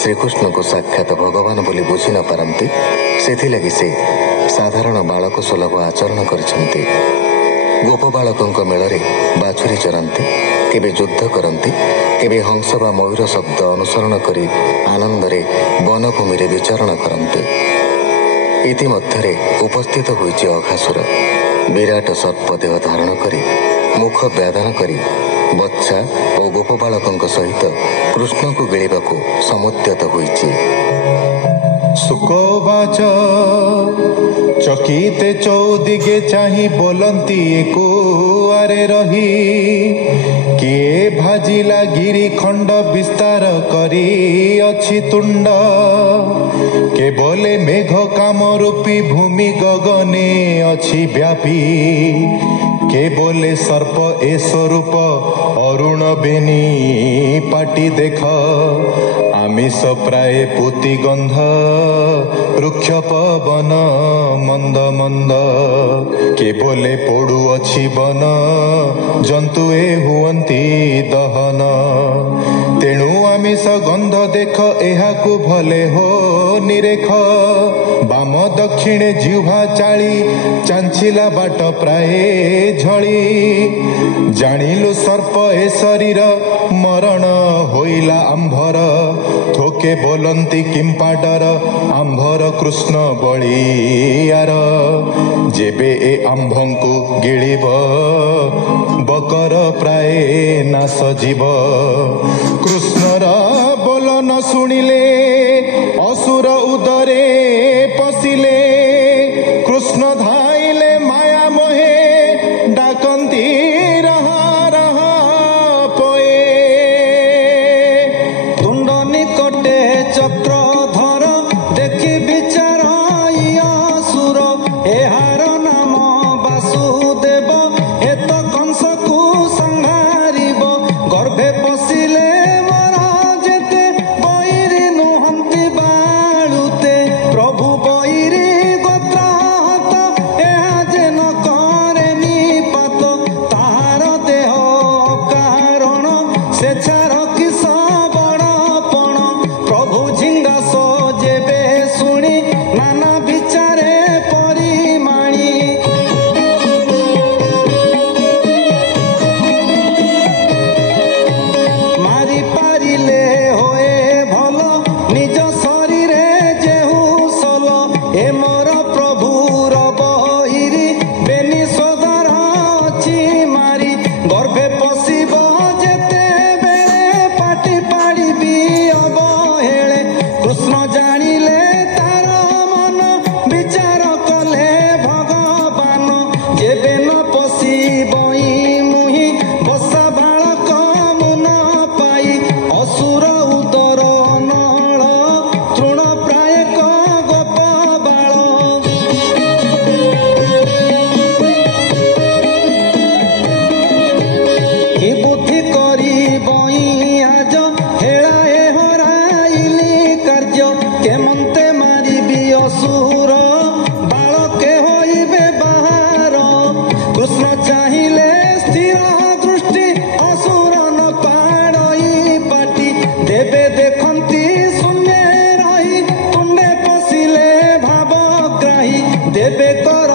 श्रीकृष्ण को साक्षात भगवान बोली बुझी न पारती से साधारण बालक सुलभ आचरण करछन्ति। गोप बालकों मेल बाछुरी चरती, केबे युद्ध करती, केबे हंस बा मयूर शब्द अनुसरण करी आनंदरे वनभूमि विचरण करते। इतिमध्यरे उपस्थित होइछि अघासुर। विराट सर्प देह धारण करी मुख व्याधान करी बच्चा और गोप बालकों सहित कृष्ण को गिळिबाकू समुद्यत होइछि। सुकोवाच चकिते चौदिगे चाही बोलंती कुआरे रही, किए भाजिला गिरी खंड विस्तार करी अछि तुंड। के बोले मेघ काम रूपी भूमि गगने अछि व्यापी, के बोले सर्प ए स्वरूप अरुण बेनी पाटी देख। आमिष प्राय पुति गंध रुक्ष पवन मंद मंद, के बोले पोड़ू अछि बन जंतु ए हुअंती दहन। तेणु आमिष गंध देख एहाकू भले हो निरेख। बाम दक्षिणे जिह्वा चाली चांचिला बाट प्राय झड़ी। जानिलु सर्प ए शरीर मरण होइला आंभर। थोके बोलंती किंपा डर आंभर कृष्ण बलियार। जेबे ए आंभंकु गिळिब बकर प्राय नाश जीव। कृष्णर बोल न शुणिले असुर उदरे पशिले। कृष्ण धाइले माया मोहे डाकंती रहा रहा पोए। तुंड निकटे चक्रधर देखि विचार असुर। एहार नाम वासुदेव एत कंस को संहारिब। गर्भे पशिले मरा जेते बैरी नुहंती बाळुते। प्रभु बैरी गोत्र हत एहा जेन करे निपात। ताहार देह कारण स्वेच्छार किस बड़पण। प्रभु झिंगा सजेबे शुणी नाना विचारे परिमाणी। मारी पारिले होए भल निज शरीरे जेहू सल। ए मोर प्रभुर बहिरी बेनी सदर अछि मारी। गर्भे पशिब जेते बेले पाटी पाड़िबी अबहेळे। कृष्ण जानिले तार मन विचार कले भगवान। जेबे न पशिबई मुहि बसा बालक मुन पाई। असुर उदर नळ तृण प्राय गोप बाळ। कि बुद्धि करिबई आज हेळाए हराइली कार्य। केमन्ते मारिबी असुर बालके होइबे बाहार। कृष्ण चाहिले स्थिर दृष्टि असुर न पाड़ई पाटी। देबे देखंती शून्य रही तुंडे पशिले भावग्राही। देबे कर